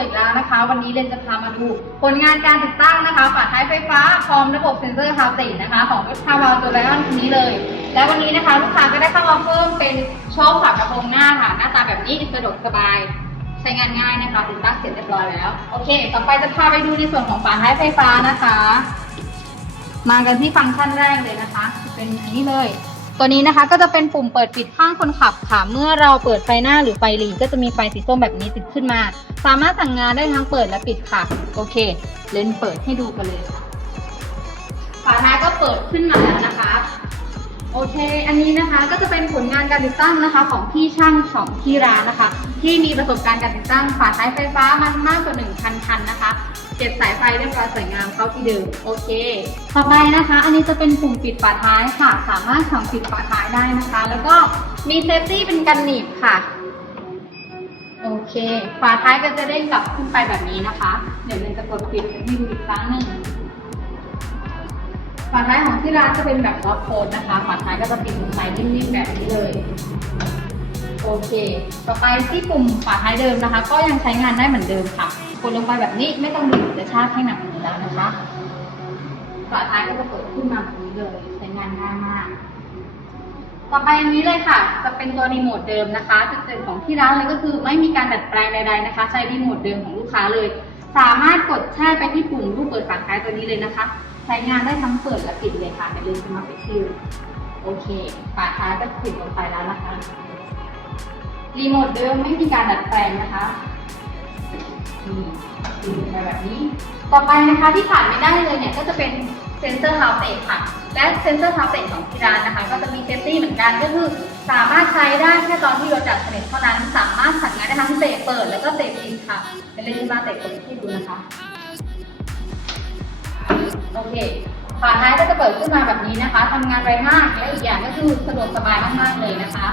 อยู่กันที่ร้าน JS Pro อีกแล้วนะคะ วันนี้เรนจะพามาดู ผลงานการติดตั้งนะคะฝาท้ายไฟฟ้าพร้อมระบบเซ็นเซอร์ฮาตินะคะ ของรถคาวาตัวไลออนคันนี้เลย และวันนี้นะคะลูกค้าก็ได้เข้ามาเพิ่มเป็นโชคฝากระโปรงหน้าค่ะ หน้าตาแบบนี้สะดวกสบาย ใช้งานง่ายนะคะ ติดตั้งเสร็จเรียบร้อยแล้ว โอเค ต่อไปจะพาไปดูในส่วนของฝาท้ายไฟฟ้านะคะ มากันที่ฟังก์ชันแรกเลยนะคะ เป็นอันนี้เลย ตัวนี้นะคะก็จะเป็นปุ่มเปิดปิดข้างคนขับค่ะ เมื่อเราเปิดไฟหน้าหรือไฟหลีก็จะมีไฟสีส้มแบบนี้ติดขึ้นมา สามารถสั่งงานได้ทั้งเปิดและปิดค่ะ โอเค เลนเปิดให้ดูกันเลยค่ะฝาท้ายก็เปิดขึ้นมาแล้วนะคะ โอเค อันนี้นะคะก็จะเป็นผลงานการติดตั้งนะคะ ของพี่ช่างของที่ร้านนะคะ ที่มีประสบการณ์การติดตั้งฝาท้ายไฟฟ้ามามากกว่า1,000คันนะคะ เก็บสายไฟเรียบร้อยสวยงามเข้าที่เดิมโอเค ต่อไปนะคะ อันนี้จะเป็นปุ่มปิดฝาท้ายค่ะ สามารถสั่งปิดฝาท้ายได้นะคะ แล้วก็มีเซฟตี้เป็นกันหนีบค่ะ โอเค ฝาท้ายก็จะเด้งกลับขึ้นไปแบบนี้นะคะ เดี๋ยวเราจะกดปิดให้ดูอีกครั้งหนึ่งฝาท้ายของที่ร้านจะเป็นแบบล็อกโคนนะคะฝาท้ายก็จะปิดลงไปนิ่มๆแบบนี้เลยโอเค ต่อไปที่ปุ่มฝาท้ายเดิมนะคะ ก็ยังใช้งานได้เหมือนเดิมค่ะ กดลงไปแบบนี้ไม่ต้องดึงหรือกระชากให้หนักหมือแล้วนะคะฝาท้ายก็จะเปิดขึ้นมาแบบนี้เลยใช้งานง่ายมาก ต่อไปอันนี้เลยค่ะ จะเป็นตัวรีโมทเดิมนะคะจุดเด่นของที่ร้านเลยก็คือไม่มีการดัดแปลงใดๆนะคะ ใช้รีโมทเดิมของลูกค้าเลย สามารถกดแช่ไปที่ปุ่มรูปเปิดฝาท้ายตัวนี้เลยนะคะ ใช้งานได้ทั้งเปิดและปิดเลยค่ะอย่ลืมสมัครไปคิวโอเคฝาท้ายจะปิดลงไปแล้วนะคะรีโมทเดิมไม่มีการดัดแปลงนะคะ ไปแบบนี้ ต่อไปนะคะที่ขาดไม่ได้เลยเนี่ยก็จะเป็นเซนเซอร์เฮาส์เตค่ะ และเซนเซอร์เฮาส์เตของที่ร้านนะคะ ก็จะมีเซฟตี้เหมือนกันก็คือสามารถใช้ได้แค่ตอนที่รถดับสนิทเท่านั้นสามารถสั่งงานได้ทั้งเตะเปิดแล้วก็เตะปิดค่ะ เป็นเล่นที่บ้าเตะเปิดให้ดูนะคะ โอเคฝาท้ายก็จะเปิดขึ้นมาแบบนี้นะคะทำงานไวมากและอีกอย่างก็คือสะดวกสบายมากๆเลยนะคะ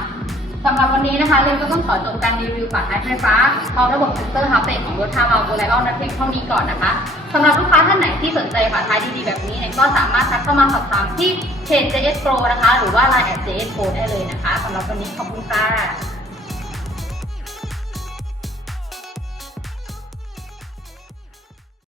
สำหรับวันนี้นะคะเรนก็ต้องขอจบการรีวิวฝาท้ายไฟฟ้าพร้อมระบบเซ็นเซอร์ฮาร์เตของรถทาวน์โกไลออนและเพียงเท่านี้ก่อนนะคะสำหรับลูกค้าท่านไหนที่สนใจฝาท้ายดีๆแบบนี้เนี่ยก็สามารถทักเข้ามาสอบถามที่เพจ JS Pro นะคะ หรือว่า Line at JS Pro ได้เลยนะคะสำหรับวันนี้ขอบคุณค่ะ